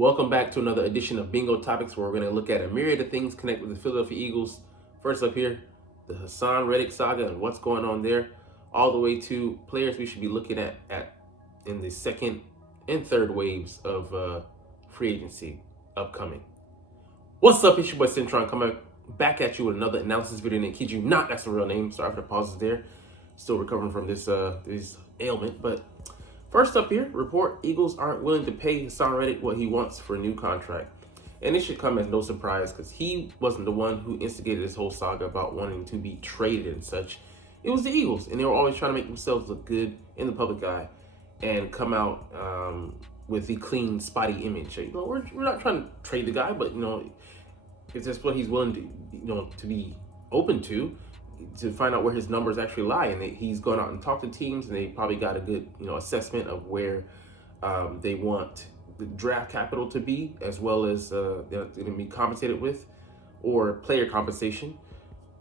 Welcome back to another edition of Bingo Topics, where we're going to look at a myriad of things connected with the Philadelphia Eagles. First up here, the Haason Reddick saga and what's going on there, all the way to players we should be looking at in the second and third waves of free agency upcoming. What's up? It's your boy Cintron coming back at you with another analysis video. And kid you not, that's the real name. Sorry for the pauses there. Still recovering from this ailment, but first up here, report Eagles aren't willing to pay Haason Reddick what he wants for a new contract. And it should come as no surprise because he wasn't the one who instigated this whole saga about wanting to be traded and such. It was the Eagles, and they were always trying to make themselves look good in the public eye and come out with the clean, spotty image. We're not trying to trade the guy, but it's just what he's willing to to be open to find out where his numbers actually lie. And he's gone out and talked to teams, and they probably got a good assessment of where they want the draft capital to be, as well as they're going to be compensated with, or player compensation,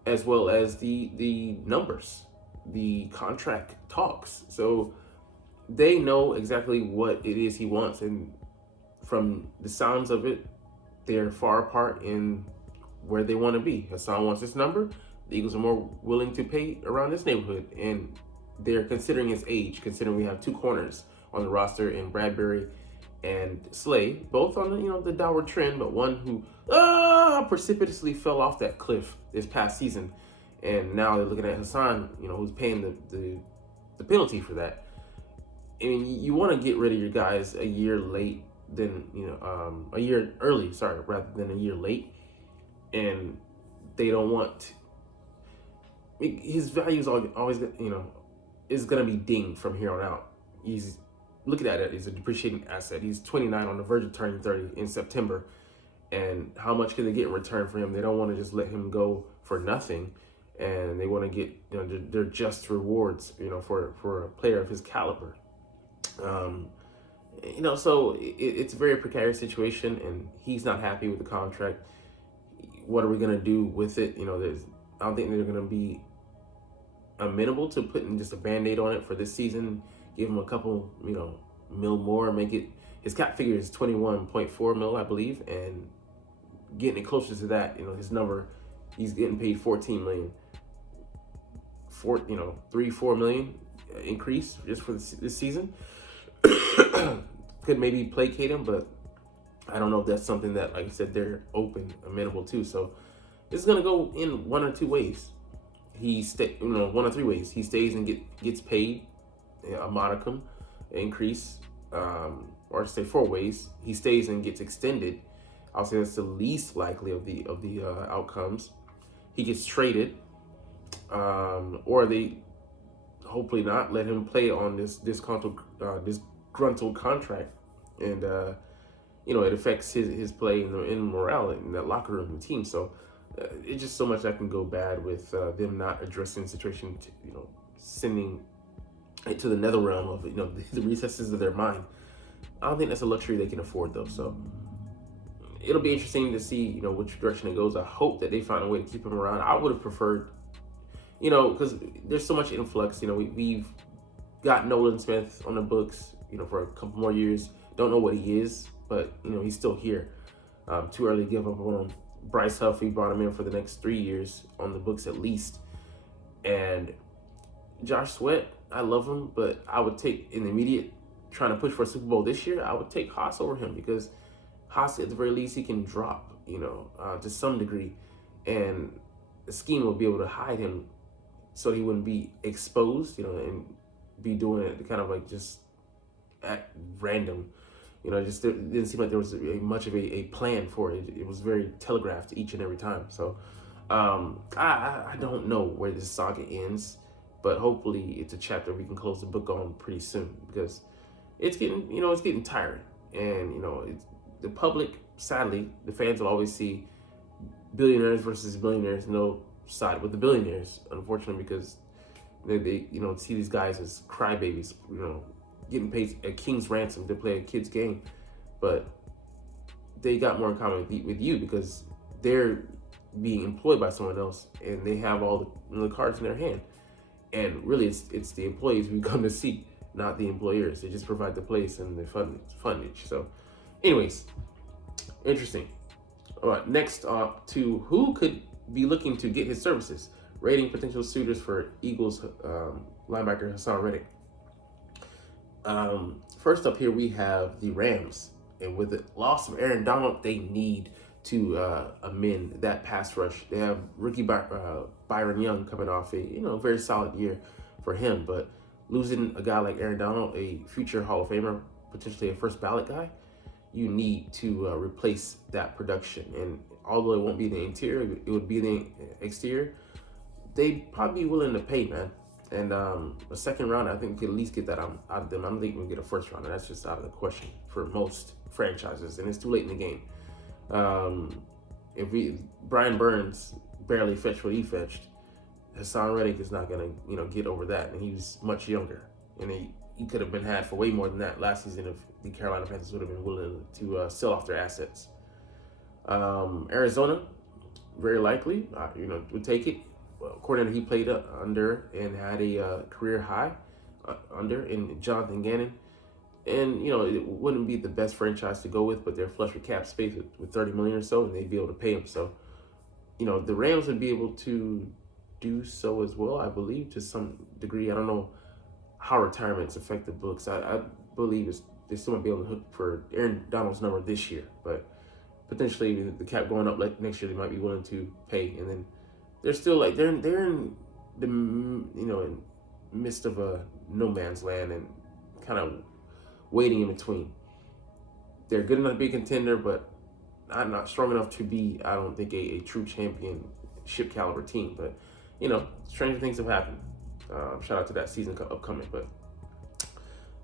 as well as the numbers, the contract talks. So they know exactly what it is he wants, and from the sounds of it, they're far apart in where they want to be. Haason wants this number. The Eagles are more willing to pay around this neighborhood, and they're considering his age, considering we have two corners on the roster in Bradbury and Slay, both on the downward trend, but one who precipitously fell off that cliff this past season, and now they're looking at Haason, who's paying the penalty for that. I mean, you want to get rid of your guys a year late than a year early, rather than a year late, and they don't want. His value is always is going to be dinged from here on out. He's looking at it as a depreciating asset. He's 29, on the verge of turning 30 in September. And how much can they get in return for him? They don't want to just let him go for nothing. And they want to get their just rewards, for a player of his caliber. So it's a very precarious situation, and he's not happy with the contract. What are we going to do with it? I don't think they're going to be amenable to putting just a Band-Aid on it for this season. Give him a couple, mil more, make it. His cap figure is 21.4 mil, I believe, and getting it closer to that. His number, he's getting paid 14 million. 3-4 million increase just for this season. Could maybe placate him, but I don't know if that's something that, like I said, they're amenable to. So it's gonna go in one or two ways. One or three ways. He stays and gets paid a modicum increase, or say four ways. He stays and gets extended. I'll say that's the least likely of the outcomes. He gets traded, or they hopefully not let him play on this disgruntled contract, and it affects his play in morale in that locker room and team. So it's just so much that can go bad with them not addressing the situation, sending it to the nether realm of the recesses of their mind. I don't think that's a luxury they can afford, though. So it'll be interesting to see which direction it goes. I hope that they find a way to keep him around. I would have preferred, because there's so much influx. We've got Nolan Smith on the books, for a couple more years. Don't know what he is, but he's still here. Too early to give up on him. Bryce Huff, we brought him in for the next 3 years on the books at least. And Josh Sweat, I love him, but I would take, in the immediate, trying to push for a Super Bowl this year, I would take Haas over him, because Haas, at the very least, he can drop, to some degree. And the scheme will be able to hide him so he wouldn't be exposed, and be doing it kind of like just at random. Just didn't seem like there was much of a plan for it. It was very telegraphed each and every time. So I don't know where this saga ends, but hopefully it's a chapter we can close the book on pretty soon, because it's getting tiring. And it's the public, sadly, the fans will always see billionaires versus billionaires, no side with the billionaires, unfortunately, because they see these guys as crybabies, getting paid a king's ransom to play a kid's game. But they got more in common with you, because they're being employed by someone else, and they have all the cards in their hand. And really, it's the employees we come to see, not the employers. They just provide the place and the fundage. So anyways, Interesting. All right, next to who could be looking to get his services. Rating potential suitors for Eagles linebacker Haason Reddick. First up here, we have the Rams. And with the loss of Aaron Donald, they need to amend that pass rush. They have rookie Byron Young coming off a very solid year for him, but losing a guy like Aaron Donald, a future Hall of Famer, potentially a first ballot guy, you need to replace that production. And although it won't be the interior, it would be the exterior. They'd probably be willing to pay, man. And a second round, I think we could at least get that out of them. I don't think we'll get a first round, and that's just out of the question for most franchises. And it's too late in the game. Brian Burns barely fetched what he fetched, Haason Reddick is not gonna get over that, and he was much younger, and he could have been had for way more than that last season if the Carolina Panthers would have been willing to sell off their assets. Arizona, very likely, would take it. Coordinator he played under and had a career high under in Jonathan Gannon. And, it wouldn't be the best franchise to go with, but they're flush with cap space with $30 million or so, and they'd be able to pay him. So, the Rams would be able to do so as well, I believe, to some degree. I don't know how retirements affect the books. I believe they still might be able to hook for Aaron Donald's number this year, but potentially the cap going up next year, they might be willing to pay. And then they're still they're in the in midst of a no man's land and kind of waiting in between. They're good enough to be a contender, but not strong enough to be, I don't think, a true championship caliber team. But stranger things have happened. Shout out to that season upcoming. But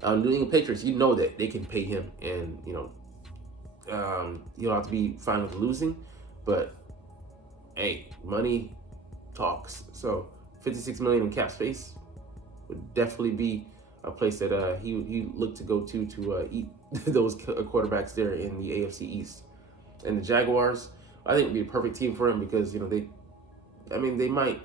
New England Patriots, that they can pay him, and you'll have to be fine with losing, but hey, money talks. So $56 million in cap space would definitely be a place that he looked to go to eat those quarterbacks there in the AFC East. And the Jaguars, I think, would be a perfect team for him because they might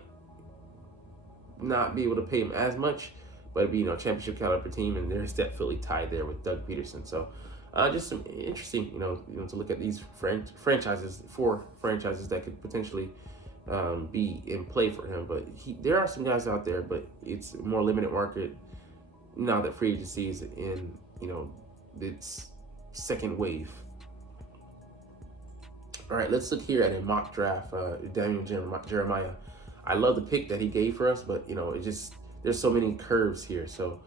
not be able to pay him as much, but it'd be championship caliber team, and there's that Philly tie there with Doug Peterson. So just some interesting to look at these franchises, 4 franchises that could potentially be in play for him. But there are some guys out there, but it's a more limited market now that free agency is in its second wave. All right, let's look here at a mock draft. Daniel Jeremiah, I love the pick that he gave for us, but there's so many curves here. So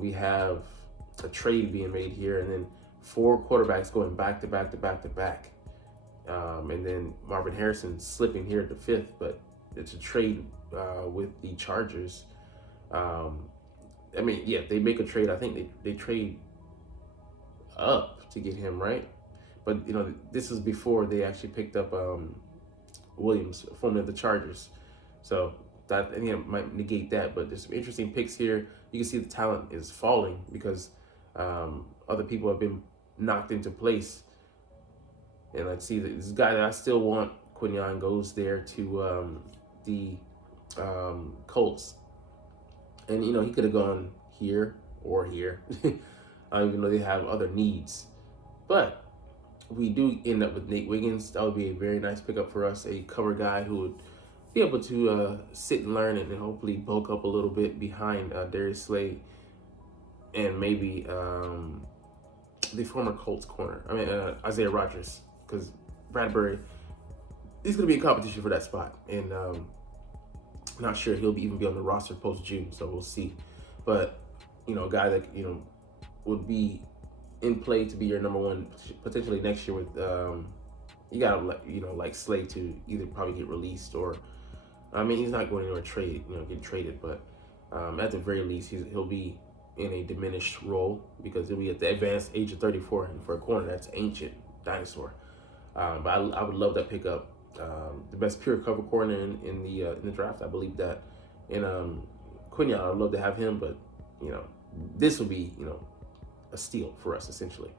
we have a trade being made here, and then 4 quarterbacks going back to back to back to back, and then Marvin Harrison slipping here at the 5th, but it's a trade with the Chargers. They make a trade. I think they trade up to get him, right? But this was before they actually picked up Williams, formerly of the Chargers. So that might negate that. But there's some interesting picks here. You can see the talent is falling because other people have been knocked into place. And let's see, this guy that I still want, Quinyon, goes there to the Colts. And he could have gone here or here, even though they have other needs. But we do end up with Nate Wiggins. That would be a very nice pickup for us, a cover guy who would be able to sit and learn and hopefully bulk up a little bit behind Darius Slay and maybe the former Colts corner. Isaiah Rodgers, because Bradbury, he's going to be in competition for that spot. And not sure he'll even be on the roster post-June, so we'll see. But, a guy that, would be in play to be your number 1 potentially next year with, you got to, like Slay to either probably get released or, he's not going anywhere get traded, but at the very least, he'll be in a diminished role because he'll be at the advanced age of 34, and for a corner, that's ancient dinosaur. But I would love that pickup. The best pure cover corner in the draft, I believe that. And Quinyon, I'd love to have him, but this will be a steal for us essentially.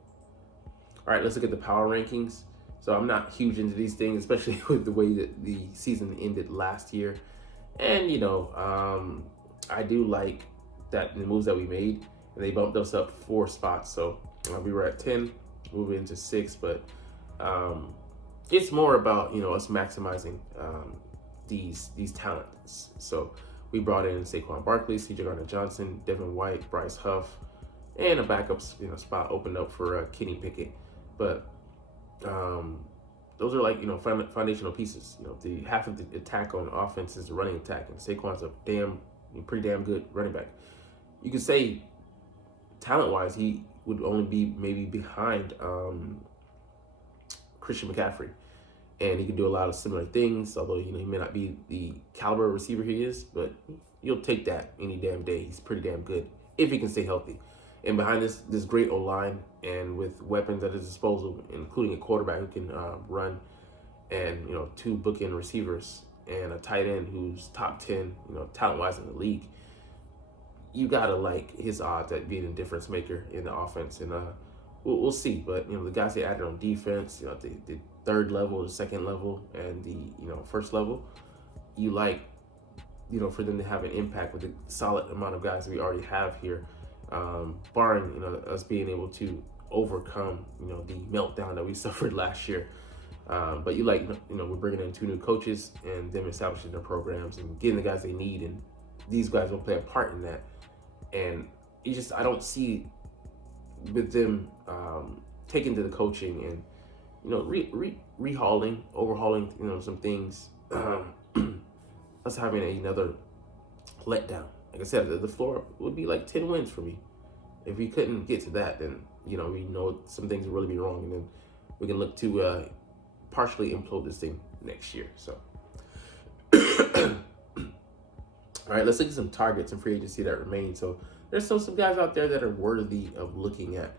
All right, let's look at the power rankings. So I'm not huge into these things, especially with the way that the season ended last year. And I do like that the moves that we made, and they bumped us up 4 spots. So we were at 10, moving into 6, but It's more about us maximizing these talents. So we brought in Saquon Barkley, C.J. Gardner-Johnson, Devin White, Bryce Huff, and a backup spot opened up for Kenny Pickett. But those are like foundational pieces. The half of the attack on offense is the running attack, and Saquon's a pretty damn good running back. You could say talent-wise, he would only be maybe behind Christian McCaffrey, and he can do a lot of similar things. Although he may not be the caliber receiver he is, but you'll take that any damn day. He's pretty damn good if he can stay healthy. And behind this great O-line and with weapons at his disposal, including a quarterback who can run, and 2 bookend receivers and a tight end who's top 10, talent-wise in the league, you gotta like his odds at being a difference maker in the offense. And we'll see. But the guys they added on defense, the third level, the second level, and the first level, you like for them to have an impact with the solid amount of guys that we already have here. Barring us being able to overcome the meltdown that we suffered last year, but we're bringing in 2 new coaches and them establishing their programs and getting the guys they need, and these guys will play a part in that. And I don't see with them taking to the coaching and overhauling some things, us having another letdown. Like I said, the floor would be like 10 wins for me. If we couldn't get to that, then we know some things will really be wrong, and then we can look to partially implode this thing next year. So, all right, let's look at some targets and free agency that remain. So there's still some guys out there that are worthy of looking at,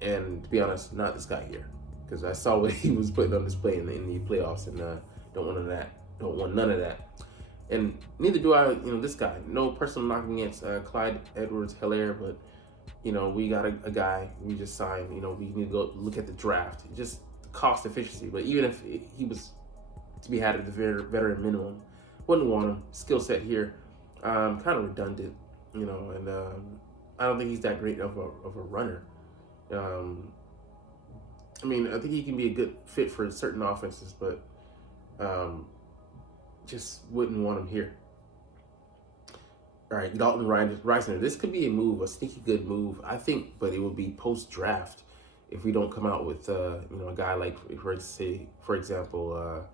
and to be honest, not this guy here, because I saw what he was putting on display in the playoffs, and don't want none of that. Don't want none of that. And neither do I, this guy. No personal knocking against Clyde Edwards-Helaire, but, we got a guy we just signed. We need to go look at the draft. Just cost efficiency. But even if he was to be had at the veteran minimum, wouldn't want him. Skill set here, kind of redundant, and I don't think he's that great of a runner. I think he can be a good fit for certain offenses, but just wouldn't want him here. All right, Dalton Reisner. This could be a move, a sneaky good move, I think, but it would be post-draft if we don't come out with a guy like, for example,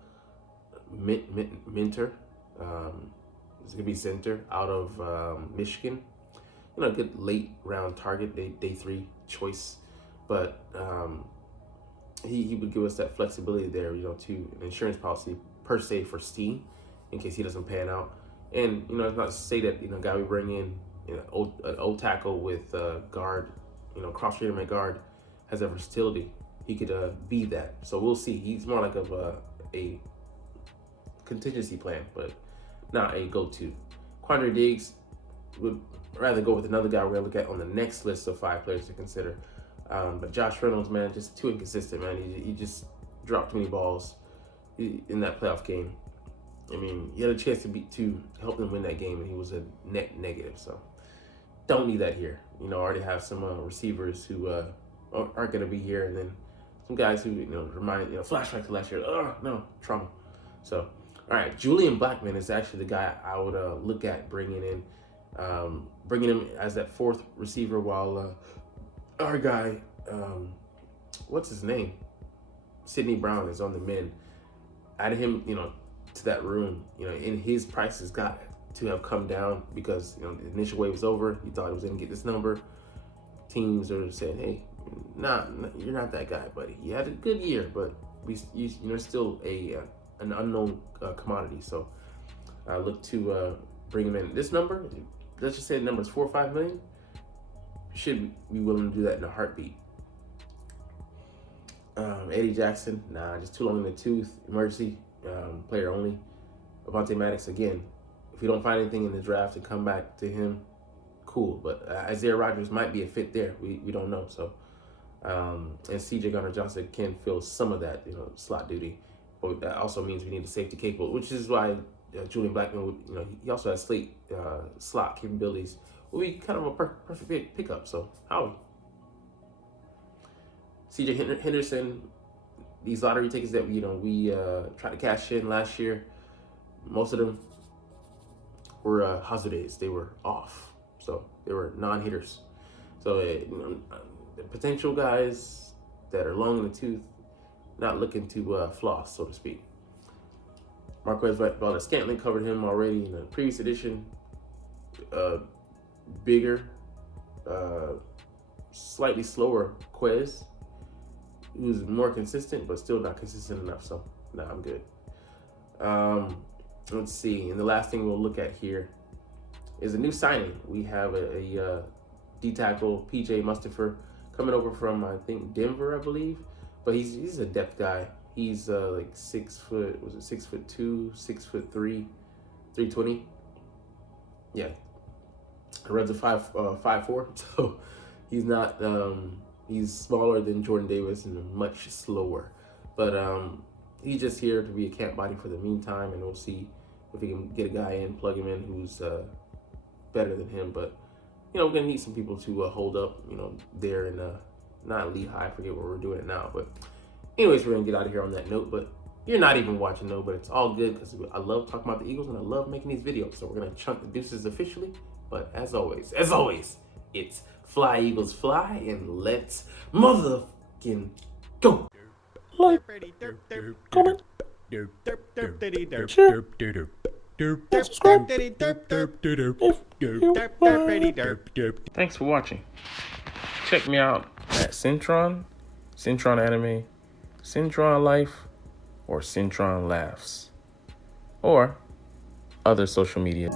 Minter. It's gonna be center out of Michigan. A good late round target, day 3 choice, but he would give us that flexibility there, to an insurance policy per se for Steen, in case he doesn't pan out. And, it's not to say that, guy we bring in, an old tackle with guard, cross-trainer at guard, has that versatility. He could be that. So we'll see. He's more like a contingency plan, but not a go-to. Quandre Diggs would rather go with another guy we're going to look at on the next list of 5 players to consider. But Josh Reynolds, man, just too inconsistent, man. He just dropped too many balls in that playoff game. He had a chance to help them win that game, and he was a net negative. So don't need that here. Already have some receivers who aren't going to be here, and then some guys who remind flashback to last year. Oh no, trauma. So all right, Julian Blackmon is actually the guy I would look at bringing him as that 4th receiver, while our guy, what's his name, Sidney Brown, is on the mend. Added him, to that room, and his price has got to have come down because the initial wave was over. He thought he was going to get this number. Teams are saying, "Hey, you're not that guy, buddy. You had a good year, but you're still an unknown commodity." So I look to bring him in. This number, let's just say the number is 4 or 5 million. Should be willing to do that in a heartbeat. Eddie Jackson, just too long in the tooth. Emergency player only. Avonte Maddox, again, if we don't find anything in the draft and come back to him, cool. But Isaiah Rodgers might be a fit there. We don't know. So, and C.J. Gardner-Johnson can fill some of that, slot duty. But that also means we need a safety capable, which is why Julian Blackmon would, he also has slot capabilities. Will be kind of a perfect pickup. So, Howie. C.J. Henderson, these lottery tickets that we tried to cash in last year, most of them were Hazudes. They were off, so they were non-hitters. So the potential guys that are long in the tooth, not looking to floss, so to speak. Marquez Valdez-Scantling covered him already in the previous edition. Bigger, slightly slower Quez, who's more consistent, but still not consistent enough. So, nah, I'm good. Let's see. And the last thing we'll look at here is a new signing. We have a D-tackle, PJ Mustafer, coming over from, I think, Denver, I believe. But he's a depth guy. He's like 6 foot, was it 6'2", 6'3", 320. Yeah. Runs a 5'4", so he's not, he's smaller than Jordan Davis and much slower. But he's just here to be a camp body for the meantime, and we'll see if we can get a guy in, plug him in who's better than him. But, we're going to need some people to hold up, there in, not Lehigh, I forget where we're doing it now. But anyways, we're going to get out of here on that note. But you're not even watching, though, but it's all good because I love talking about the Eagles and I love making these videos. So we're going to chunk the deuces officially. But as always, it's fly, Eagles, fly, and let's motherfucking go. Like, comment, share, subscribe if you Thanks for watching. Check me out at Cintron, Cintron Anime, Cintron Life, or Cintron Laughs, or other social media.